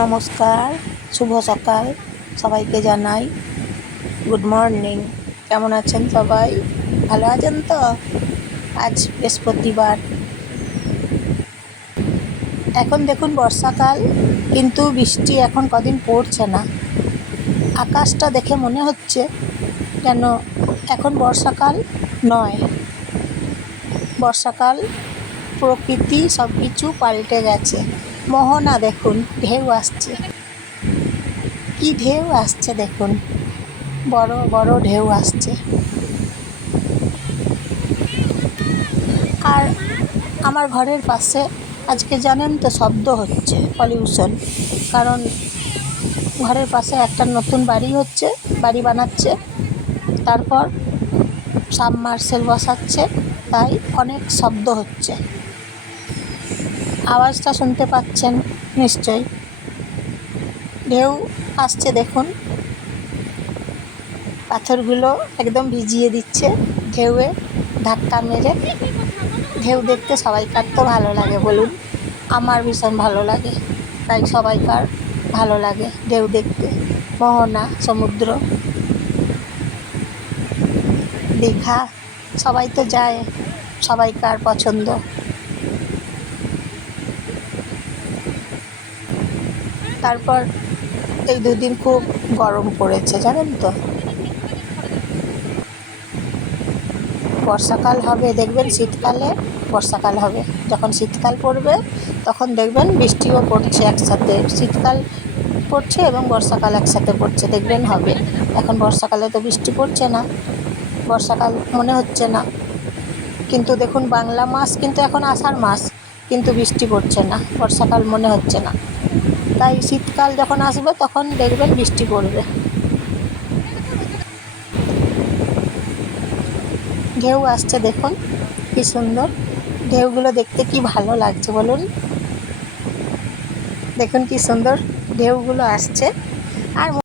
নমস্কার, শুভ সকাল সবাইকে জানাই। গুড মর্নিং কেমন আছেন সবাই? ভালো আছেন তো? আজ বৃহস্পতিবার। এখন দেখুন বর্ষাকাল, কিন্তু বৃষ্টি এখন কদিন পড়ছে না। আকাশটা দেখে মনে হচ্ছে যেন এখন বর্ষাকাল নয়। বর্ষাকাল প্রকৃতি সব কিছু পাল্টে গেছে। মোহনা, দেখুন, ঢেউ আসছে। কি ঢেউ আসছে, দেখুন। বড় বড় ঢেউ আসছে। আর আমার ঘরের পাশে, আজকে জানেন তো, শব্দ হচ্ছে পলিউশন কারণ ঘরের পাশে একটা নতুন বাড়ি হচ্ছে, বাড়ি বানাচ্ছে। তারপর সাবমার্সেল বসাচ্ছে, তাই অনেক শব্দ হচ্ছে। আওয়াজটা শুনতে পাচ্ছেন নিশ্চয়ই। ঢেউ আসছে দেখুন। পাথরগুলো একদম ভিজিয়ে দিচ্ছে ঢেউয়ে ধাক্কা মেরে। ঢেউ দেখতে সবাইকার তো ভালো লাগে বলুন। আমার ভীষণ ভালো লাগে। তাই সবাইকার ভালো লাগে ঢেউ দেখতে। মোহনা, সমুদ্র, দীঘা, সবাই তো যায়, সবাইকার পছন্দ। তারপর এই দুদিন খুব গরম পড়েছে, জানেন তো। বর্ষাকাল হবে, দেখবেন শীতকালে, বর্ষাকাল হবে। যখন শীতকাল পড়বে, তখন দেখবেন বৃষ্টিও পড়ছে একসাথে। শীতকাল পড়ছে এবং বর্ষাকাল একসাথে পড়ছে, দেখবেন হবে। এখন বর্ষাকালে তো বৃষ্টি পড়ছে না, বর্ষাকাল মনে হচ্ছে না। কিন্তু দেখুন, বাংলা মাস কিন্তু এখন আষাঢ় মাস, কিন্তু বৃষ্টি পড়ছে না, বর্ষাকাল মনে হচ্ছে না। তাই শীতকাল যখন আসবে, তখন দেখবেন বৃষ্টি পড়বে। ঢেউ আসছে দেখুন, কি সুন্দর। ঢেউগুলো দেখতে কি ভালো লাগছে বলুন। দেখুন কি সুন্দর ঢেউগুলো আসছে। আর